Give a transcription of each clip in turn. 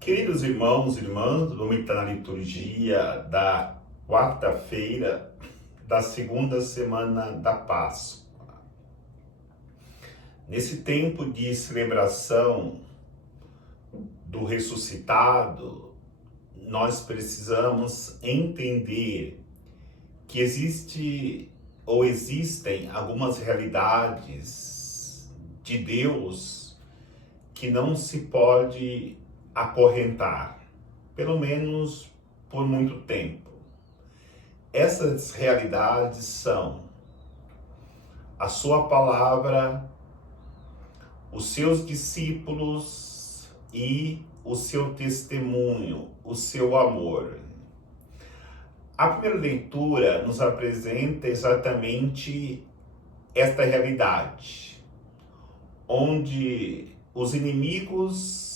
Queridos irmãos e irmãs, vamos entrar na liturgia da quarta-feira da segunda semana da Páscoa. Nesse tempo de celebração do ressuscitado, nós precisamos entender que existem algumas realidades de Deus que não se pode acorrentar, pelo menos por muito tempo. Essas realidades são a sua palavra, os seus discípulos e o seu testemunho, o seu amor. A primeira leitura nos apresenta exatamente esta realidade, onde os inimigos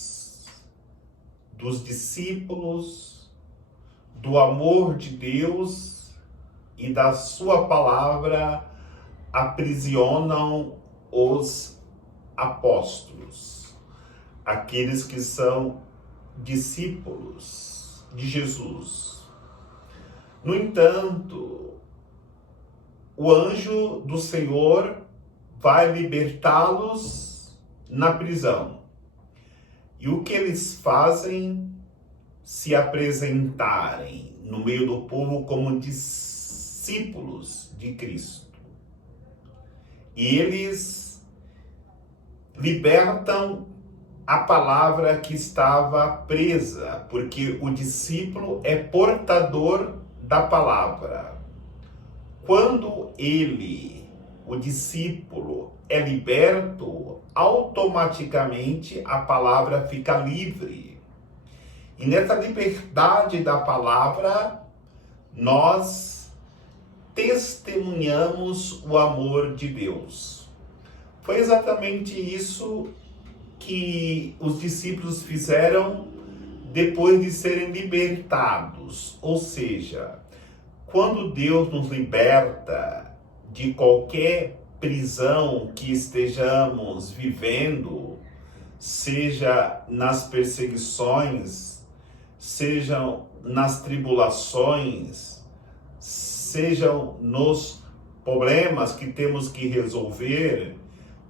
dos discípulos, do amor de Deus e da sua palavra aprisionam os apóstolos, aqueles que são discípulos de Jesus. No entanto, o anjo do Senhor vai libertá-los na prisão. E o que eles fazem? Se apresentarem no meio do povo como discípulos de Cristo. E eles libertam a palavra que estava presa, porque o discípulo é portador da palavra. Quando o discípulo, é liberto, automaticamente a palavra fica livre. E nessa liberdade da palavra, nós testemunhamos o amor de Deus. Foi exatamente isso que os discípulos fizeram depois de serem libertados. Ou seja, quando Deus nos liberta de qualquer prisão que estejamos vivendo, seja nas perseguições, sejam nas tribulações, sejam nos problemas que temos que resolver,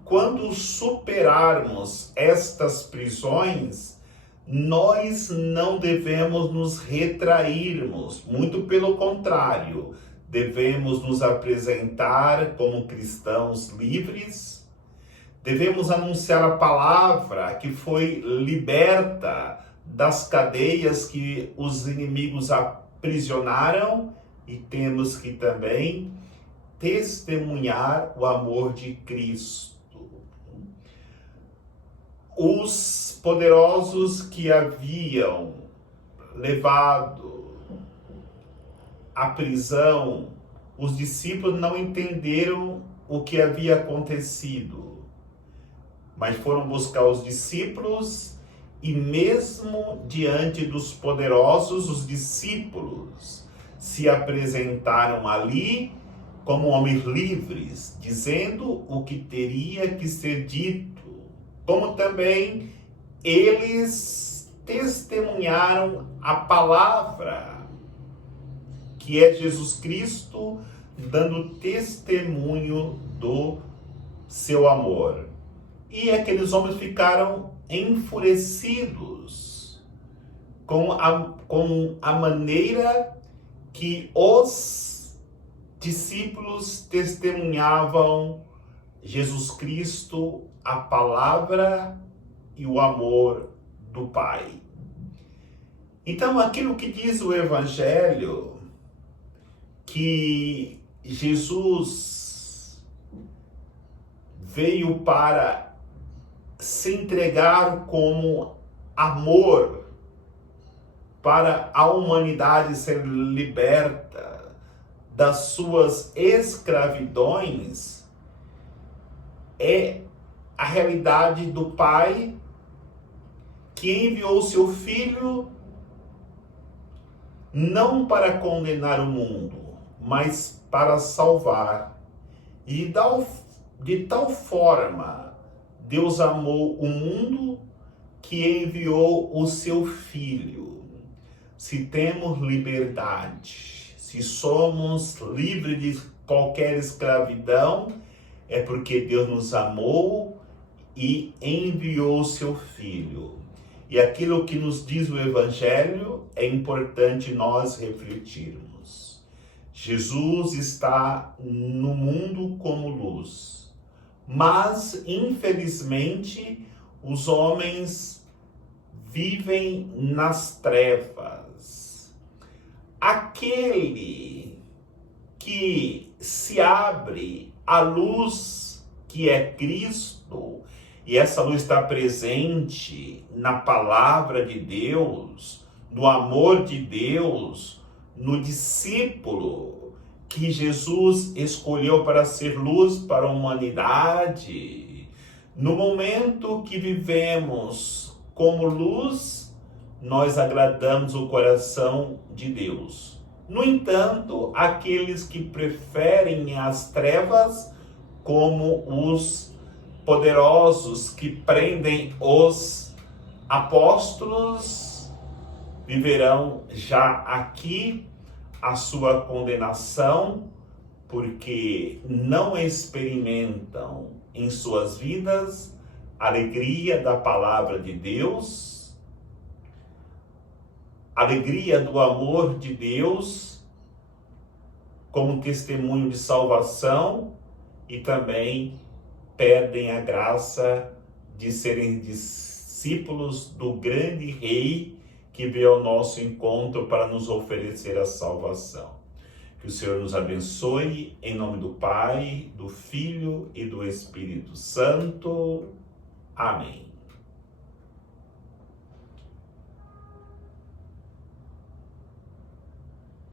quando superarmos estas prisões, nós não devemos nos retrairmos, muito pelo contrário, devemos nos apresentar como cristãos livres, devemos anunciar a palavra que foi liberta das cadeias que os inimigos aprisionaram e temos que também testemunhar o amor de Cristo. Os poderosos que haviam levado à prisão, os discípulos não entenderam o que havia acontecido, mas foram buscar os discípulos e mesmo diante dos poderosos, os discípulos se apresentaram ali como homens livres, dizendo o que teria que ser dito, como também eles testemunharam a palavra, que é Jesus Cristo, dando testemunho do seu amor. E aqueles homens ficaram enfurecidos com a maneira que os discípulos testemunhavam Jesus Cristo, a palavra e o amor do Pai. Então, aquilo que diz o Evangelho, que Jesus veio para se entregar como amor para a humanidade ser liberta das suas escravidões, é a realidade do Pai que enviou seu Filho não para condenar o mundo, mas para salvar. E de tal forma Deus amou o mundo que enviou o seu Filho. Se temos liberdade, se somos livres de qualquer escravidão, é porque Deus nos amou e enviou o seu Filho. E aquilo que nos diz o Evangelho é importante nós refletirmos. Jesus está no mundo como luz, mas, infelizmente, os homens vivem nas trevas. Aquele que se abre à luz que é Cristo, e essa luz está presente na palavra de Deus, no amor de Deus, no discípulo que Jesus escolheu para ser luz para a humanidade. No momento que vivemos como luz, nós agradamos o coração de Deus. No entanto, aqueles que preferem as trevas, como os poderosos que prendem os apóstolos, viverão já aqui a sua condenação, porque não experimentam em suas vidas a alegria da palavra de Deus, a alegria do amor de Deus, como testemunho de salvação, e também perdem a graça de serem discípulos do grande Rei que veio ao nosso encontro para nos oferecer a salvação. Que o Senhor nos abençoe, em nome do Pai, do Filho e do Espírito Santo. Amém.